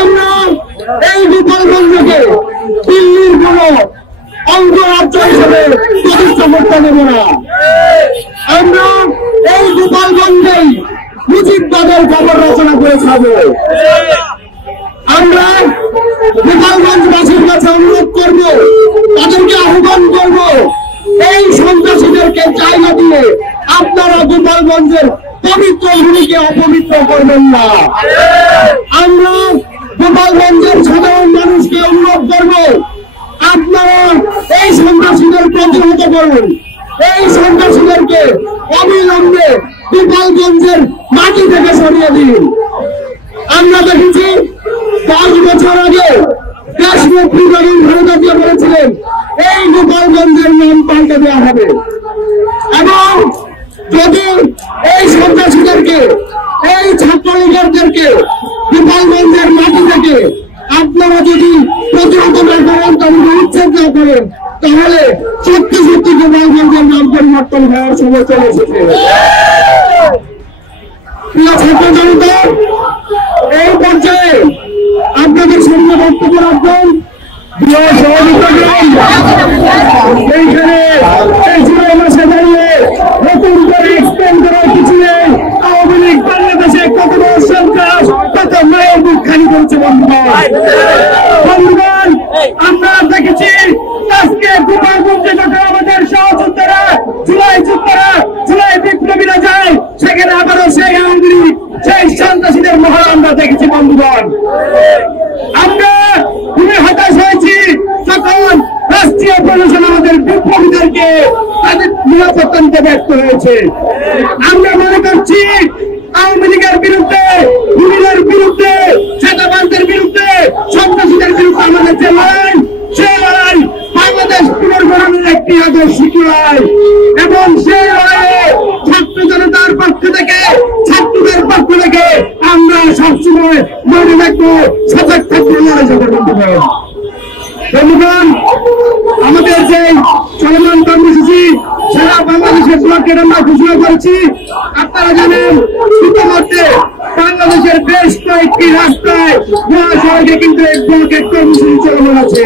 আমরা এই গোপালগঞ্জকে দিল্লির কোন অঙ্গরাজ্য হিসেবে প্রতিষ্ঠা করতে দেব না। আমরা এই গোপালগঞ্জেই মুজিববাদের খবর রচনা করে খাবো। আমরা গোপালগঞ্জবাসীর কাছে অনুরোধ করব, তাদেরকে আহ্বান করব, এই সন্ত্রাসীদেরকে জায়গা দিয়ে আপনারা গোপালগঞ্জের পবিত্র ভূমিকে অপবিত্র করবেন না। আমরা গোপালগঞ্জের সাধারণ মানুষকে অনুরোধ করব, আপনারা এই সন্ত্রাসীদের প্রতিহত করুন, এই সন্ত্রাসীদেরকে অবিলম্বে গোপালগঞ্জের মাটি থেকে সরিয়ে দিন। আমরা দেখেছি 5 বছর আগে দেশনেত্রী বেগম খালেদা জিয়া বলেছিলেন এই গোপালগঞ্জের নাম পাল্টে দেওয়া হবে, এবং যদি এই সন্ত্রাসীদেরকে, এই ছাত্রলীগদেরকে গোপালগঞ্জের মাটি থেকে আপনারা যদি প্রতিহত না করেন, তাহলে উচ্ছেদ না করেন, তাহলে সত্যি সত্যি গোপালগঞ্জের নাম পরিবর্তন হওয়ার সময় চলে এসেছে। প্রিয় ছাত্র জনতা, এই পর্যায়ে আপনাদের সামনে বক্তব্য রাখবেন এইখানে দাঁড়িয়ে নতুন করে এক্সপ্লেন করার কিছু নেই। আওয়ামী লীগ বাংলাদেশে কত বড় সন্ত্রাস, কত মায়ের বুক খালি করছে। বন্ধুগণ, আমরা দেখেছি আজকে গোপালগঞ্জে যখন আমাদের সহযোদ্ধারা, জুলাই বিপ্লবীরা যায়, সেখানে আবারও সেই আওয়ামী লীগ, সেই সন্ত্রাসীদের মহড়া আমরা দেখেছি। বন্ধুগণ, আমরা খুবই হতাশ হয়েছি যখন রাষ্ট্রীয় প্রশাসন আমাদের বিপ্লবীদেরকে তাদের নিরাপত্তা দিতে ব্যর্থ হয়েছে। আমরা মনে করছি আওয়ামী লীগের বিরুদ্ধে, খুনিদের বিরুদ্ধে, চাঁদাবাজদের বিরুদ্ধে, সন্ত্রাসীদের বিরুদ্ধে আমাদের যে লড়াই, সেই লড়াই বাংলাদেশ পুনর্গঠনের একটি আদর্শ লড়াই, এবং সেই লড়াইয়ে ছাত্র জনতার পক্ষ থেকে, ছাত্রদের পক্ষ থেকে আমরা সবসময় মনে রাখবো, সজাগ থাকবো লড়াই করবো। বন্ধুগণ, আমাদের যে চলমান কর্মসূচি সারা বাংলাদেশের ব্লকের আমরা ঘোষণা করেছি। আপনারা জানেন ইতিমধ্যে বাংলাদেশের বেশ কয়েকটি রাস্তায় মহাসড়কে কিন্তু এক ব্লকের কর্মসূচি চলমান আছে।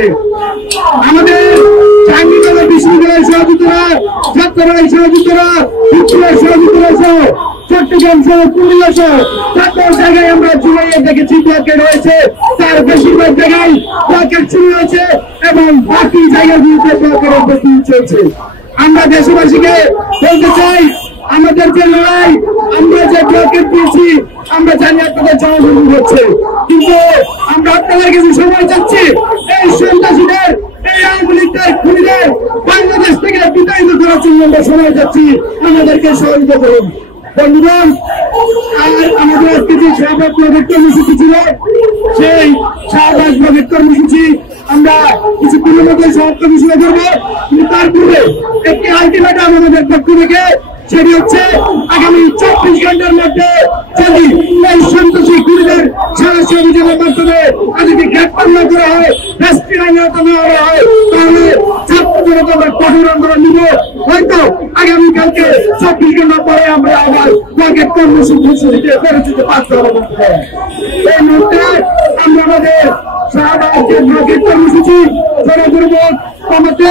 আমাদের জাহাঙ্গীরনগর বিশ্ববিদ্যালয়ের সহযোগিতারা, যাত্রাবাড়ির সহযোগিতারা, উত্তরের সহযোগিতারা সহ চট্টগ্রাম সহ কুমিল্লা সহ 7 জায়গায় আমরা জুলাইয়ে দেখেছি ব্লকে রয়েছে। তার বেশিরভাগ জায়গায় ব্লকের চুরি হয়েছে এবং বাকি জায়গাগুলিতে ব্লকের উপস্থিতি চলছে। আমরা দেশবাসীকে বলতে চাই, আমাদের যে লড়াই, আমরা যে ব্লকে দিয়েছি, আমরা জানি আপনাদের জনগণ হচ্ছে, কিন্তু আমরা আপনাদের কিছু সময় চাচ্ছি। এই সন্ত্রাসীদের, এই আওয়ামী লীগের খুনিদের বাংলাদেশ থেকে বিতাড়িত করার জন্য আমরা সময় চাচ্ছি। আমাদেরকে সহযোগিতা করুন। বন্ধুগণ, আর আমাদের আজকে যে শাহবাগ ব্লকের কর্মসূচি ছিল, সেই শাহবাগ ব্লকের কর্মসূচি আমরা কিছুক্ষণের মধ্যে সমাপ্ত ঘোষণা করবো। কিন্তু তার পূর্বে একটি আলটিমেটাম আমাদের পক্ষ থেকে, সেটি হচ্ছে আগামী 24 ঘন্টার মধ্যে যদি এই সন্ত্রাসী খুনিদের সাহসী অভিযানের মাধ্যমে তাদেরকে গ্রেপ্তার না করা হয়, রাষ্ট্রীয় আইনগত না করা হয়, তাহলে ছাত্র জনতা আমরা কঠোর আন্দোলন নিব। হয়তো আগামীকালকে 24 ঘন্টা পরে আমরা আবার ব্লকের কর্মসূচিতে পরিচিত পাচ্ছি। এই মুহূর্তে আমরা আমাদের শাহবাগের ব্লকের কর্মসূচি জনপূর্বক কমাতে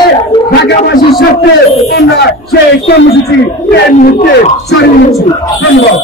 ঢাকাবাসীর স্বার্থে আমরা সেই কর্মসূচি এই মুহূর্তে সরিয়ে নিচ্ছি। ধন্যবাদ।